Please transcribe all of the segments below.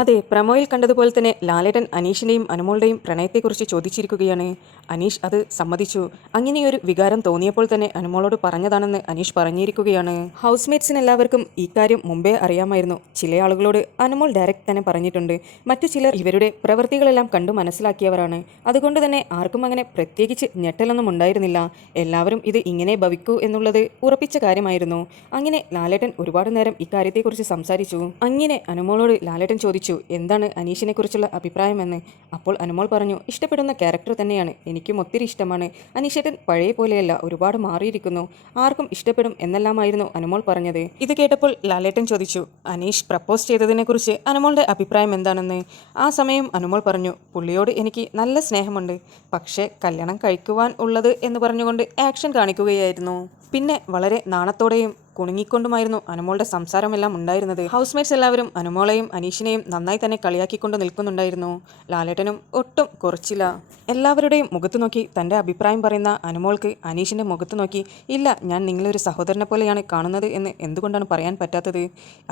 അതെ, പ്രമോയിൽ കണ്ടതുപോലെ തന്നെ ലാലേട്ടൻ അനീഷിൻ്റെയും അനുമോളുടെയും പ്രണയത്തെക്കുറിച്ച് ചോദിച്ചിരിക്കുകയാണ്. അനീഷ് അത് സമ്മതിച്ചു. അങ്ങനെയൊരു വികാരം തോന്നിയപ്പോൾ തന്നെ അനുമോളോട് പറഞ്ഞതാണെന്ന് അനീഷ് പറഞ്ഞിരിക്കുകയാണ്. ഹൗസ്മേറ്റ്സിനെല്ലാവർക്കും ഈ കാര്യം മുമ്പേ അറിയാമായിരുന്നു. ചില ആളുകളോട് അനുമോൾ ഡയറക്റ്റ് തന്നെ പറഞ്ഞിട്ടുണ്ട്. മറ്റു ചിലർ ഇവരുടെ പ്രവൃത്തികളെല്ലാം കണ്ടു മനസ്സിലാക്കിയവരാണ്. അതുകൊണ്ട് തന്നെ ആർക്കും അങ്ങനെ പ്രത്യേകിച്ച് ഞെട്ടലൊന്നും ഉണ്ടായിരുന്നില്ല. എല്ലാവരും ഇത് ഇങ്ങനെ ഭവിക്കൂ എന്നുള്ളത് ഉറപ്പിച്ച കാര്യമായിരുന്നു. അങ്ങനെ ലാലേട്ടൻ ഒരുപാട് നേരം ഇക്കാര്യത്തെക്കുറിച്ച് സംസാരിച്ചു. അങ്ങനെ അനുമോളോട് ലാലേട്ടൻ ചോദിച്ചു, എന്താണ് അനീഷിനെ കുറിച്ചുള്ള അഭിപ്രായമെന്ന്. അപ്പോൾ അനുമോൾ പറഞ്ഞു, ഇഷ്ടപ്പെടുന്ന ക്യാരക്ടർ തന്നെയാണ്, എനിക്കും ഒത്തിരി ഇഷ്ടമാണ്. അനീഷേട്ടൻ പഴയ പോലെയല്ല, ഒരുപാട് മാറിയിരിക്കുന്നു, ആർക്കും ഇഷ്ടപ്പെടും എന്നെല്ലാമായിരുന്നു അനുമോൾ പറഞ്ഞത്. ഇത് കേട്ടപ്പോൾ ലാലേട്ടൻ ചോദിച്ചു, അനീഷ് പ്രപ്പോസ് ചെയ്തതിനെക്കുറിച്ച് അനുമോളുടെ അഭിപ്രായം എന്താണെന്ന്. ആ സമയം അനുമോൾ പറഞ്ഞു, പുള്ളിയോട് എനിക്ക് നല്ല സ്നേഹമുണ്ട്, പക്ഷേ കല്യാണം കഴിക്കുവാൻ ഉള്ളത് എന്ന് പറഞ്ഞുകൊണ്ട് ആക്ഷൻ കാണിക്കുകയായിരുന്നു. പിന്നെ വളരെ നാണത്തോടെയും കുണുങ്ങിക്കൊണ്ടുമായിരുന്നു അനുമോളുടെ സംസാരമെല്ലാം ഉണ്ടായിരുന്നത്. ഹൗസ്മേറ്റ്സ് എല്ലാവരും അനുമോളെയും അനീഷിനെയും നന്നായി തന്നെ കളിയാക്കിക്കൊണ്ട് നിൽക്കുന്നുണ്ടായിരുന്നു. ലാലേട്ടനും ഒട്ടും കുറച്ചില്ല. എല്ലാവരുടെയും മുഖത്ത് നോക്കി തൻ്റെ അഭിപ്രായം പറയുന്ന അനുമോൾക്ക് അനീഷിൻ്റെ മുഖത്ത് നോക്കി, ഇല്ല, ഞാൻ നിങ്ങളൊരു സഹോദരനെ പോലെയാണ് കാണുന്നത് എന്ന് എന്തുകൊണ്ടാണ് പറയാൻ പറ്റാത്തത്.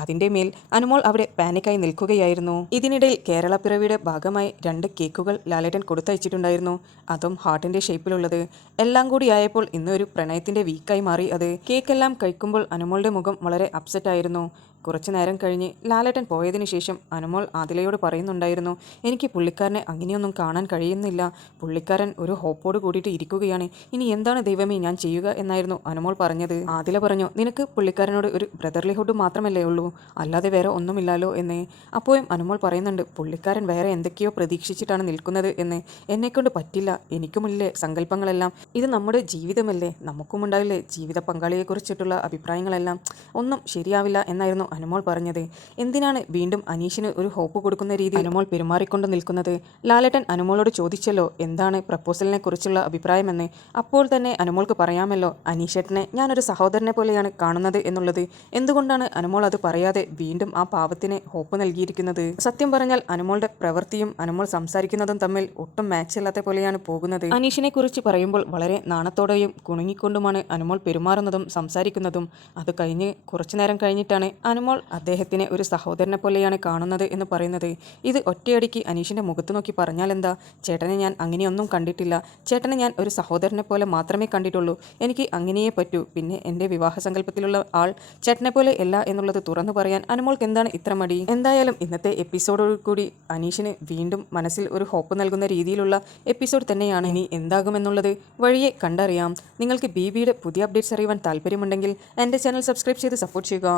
അതിൻ്റെ മേൽ അനുമോൾ അവിടെ പാനിക്കായി നിൽക്കുകയായിരുന്നു. ഇതിനിടയിൽ കേരള പിറവിയുടെ ഭാഗമായി 2 കേക്കുകൾ ലാലേട്ടൻ കൊടുത്തയച്ചിട്ടുണ്ടായിരുന്നു. അതും ഹാർട്ടിൻ്റെ ഷേപ്പിലുള്ളത്. എല്ലാം കൂടിയായപ്പോൾ ഇന്ന് ഒരു പ്രണയത്തിൻ്റെ വീക്കായി മാറി അത്. കേക്കെല്ലാം കഴിക്കുമ്പോൾ അനുമോളുടെ മുഖം വളരെ അപ്സെറ്റ് ആയിരുന്നു. കുറച്ചു നേരം കഴിഞ്ഞ് ലാലേട്ടൻ പോയതിനു ശേഷം അനുമോൾ ആദിലയോട് പറയുന്നുണ്ടായിരുന്നു, എനിക്ക് പുള്ളിക്കാരനെ അങ്ങനെയൊന്നും കാണാൻ കഴിയുന്നില്ല. പുള്ളിക്കാരൻ ഒരു ഹോപ്പോട് കൂടിയിട്ട് ഇരിക്കുകയാണ്. ഇനി എന്താണ് ദൈവമേ ഞാൻ ചെയ്യുക എന്നായിരുന്നു അനുമോൾ പറഞ്ഞത്. ആദില പറഞ്ഞു, നിനക്ക് പുള്ളിക്കാരനോട് ഒരു ബ്രദർലിഹുഡ് മാത്രമല്ലേ ഉള്ളൂ, അല്ലാതെ വേറെ ഒന്നുമില്ലല്ലോ എന്ന്. അപ്പോഴും അനുമോൾ പറയുന്നുണ്ട്, പുള്ളിക്കാരൻ വേറെ എന്തൊക്കെയോ പ്രതീക്ഷിച്ചിട്ടാണ് നിൽക്കുന്നത് എന്ന്. എന്നെക്കൊണ്ട് പറ്റില്ല, എനിക്കുമില്ലേ സങ്കല്പങ്ങളെല്ലാം. ഇത് നമ്മുടെ ജീവിതമല്ലേ, നമുക്കുമുണ്ടാവില്ലേ ജീവിത പങ്കാളിയെക്കുറിച്ചിട്ടുള്ള അഭിപ്രായങ്ങളെല്ലാം. ഒന്നും ശരിയാവില്ല എന്നായിരുന്നു അനുമോൾ പറഞ്ഞത്. എന്തിനാണ് വീണ്ടും അനീഷിന് ഒരു ഹോപ്പ് കൊടുക്കുന്ന രീതി അനുമോൾ പെരുമാറിക്കൊണ്ട് നിൽക്കുന്നത്? ലാലേട്ടൻ അനുമോളോട് ചോദിച്ചല്ലോ എന്താണ് പ്രപ്പോസലിനെ കുറിച്ചുള്ള അഭിപ്രായമെന്ന്. അപ്പോൾ തന്നെ അനുമോൾക്ക് പറയാമല്ലോ, അനീഷേട്ടനെ ഞാനൊരു സഹോദരനെ പോലെയാണ് കാണുന്നത് എന്നുള്ളത്. എന്തുകൊണ്ടാണ് അനുമോൾ അത് പറയാതെ വീണ്ടും ആ പാവത്തിന് ഹോപ്പ് നൽകിയിരിക്കുന്നത്? സത്യം പറഞ്ഞാൽ അനുമോളുടെ പ്രവൃത്തിയും അനുമോൾ സംസാരിക്കുന്നതും തമ്മിൽ ഒട്ടും മാച്ചില്ലാത്ത പോലെയാണ് പോകുന്നത്. അനീഷിനെ കുറിച്ച് പറയുമ്പോൾ വളരെ നാണത്തോടെയും കുണുങ്ങിക്കൊണ്ടുമാണ് അനുമോൾ പെരുമാറുന്നതും സംസാരിക്കുന്നതും. അത് കഴിഞ്ഞ് കുറച്ചു നേരം കഴിഞ്ഞിട്ടാണ് അനുമോൾ അദ്ദേഹത്തിനെ ഒരു സഹോദരനെ പോലെയാണ് കാണുന്നത് എന്ന് പറയുന്നത്. ഇത് ഒറ്റയടിക്ക് അനീഷിൻ്റെ മുഖത്ത് നോക്കി പറഞ്ഞാൽ എന്താ? ചേട്ടനെ ഞാൻ അങ്ങനെയൊന്നും കണ്ടിട്ടില്ല, ചേട്ടനെ ഞാൻ ഒരു സഹോദരനെ പോലെ മാത്രമേ കണ്ടിട്ടുള്ളൂ, എനിക്ക് അങ്ങനെയേ പറ്റൂ. പിന്നെ എൻ്റെ വിവാഹ സങ്കല്പത്തിലുള്ള ആൾ ചേട്ടനെ പോലെ അല്ല എന്നുള്ളത് തുറന്നു പറയാൻ അനുമോൾക്ക് എന്താണ് ഇത്ര മടി? എന്തായാലും ഇന്നത്തെ എപ്പിസോഡോടുകൂടി അനീഷിന് വീണ്ടും മനസ്സിൽ ഒരു ഹോപ്പ് നൽകുന്ന രീതിയിലുള്ള എപ്പിസോഡ് തന്നെയാണ്. ഇനി എന്താകുമെന്നുള്ളത് വഴിയെ കണ്ടറിയാം. നിങ്ങൾക്ക് ബിബിയുടെ പുതിയ അപ്ഡേറ്റ്സ് അറിയുവാൻ താല്പര്യമുണ്ടെങ്കിൽ എൻ്റെ ചാനൽ സബ്സ്ക്രൈബ് ചെയ്ത് സപ്പോർട്ട് ചെയ്യുക.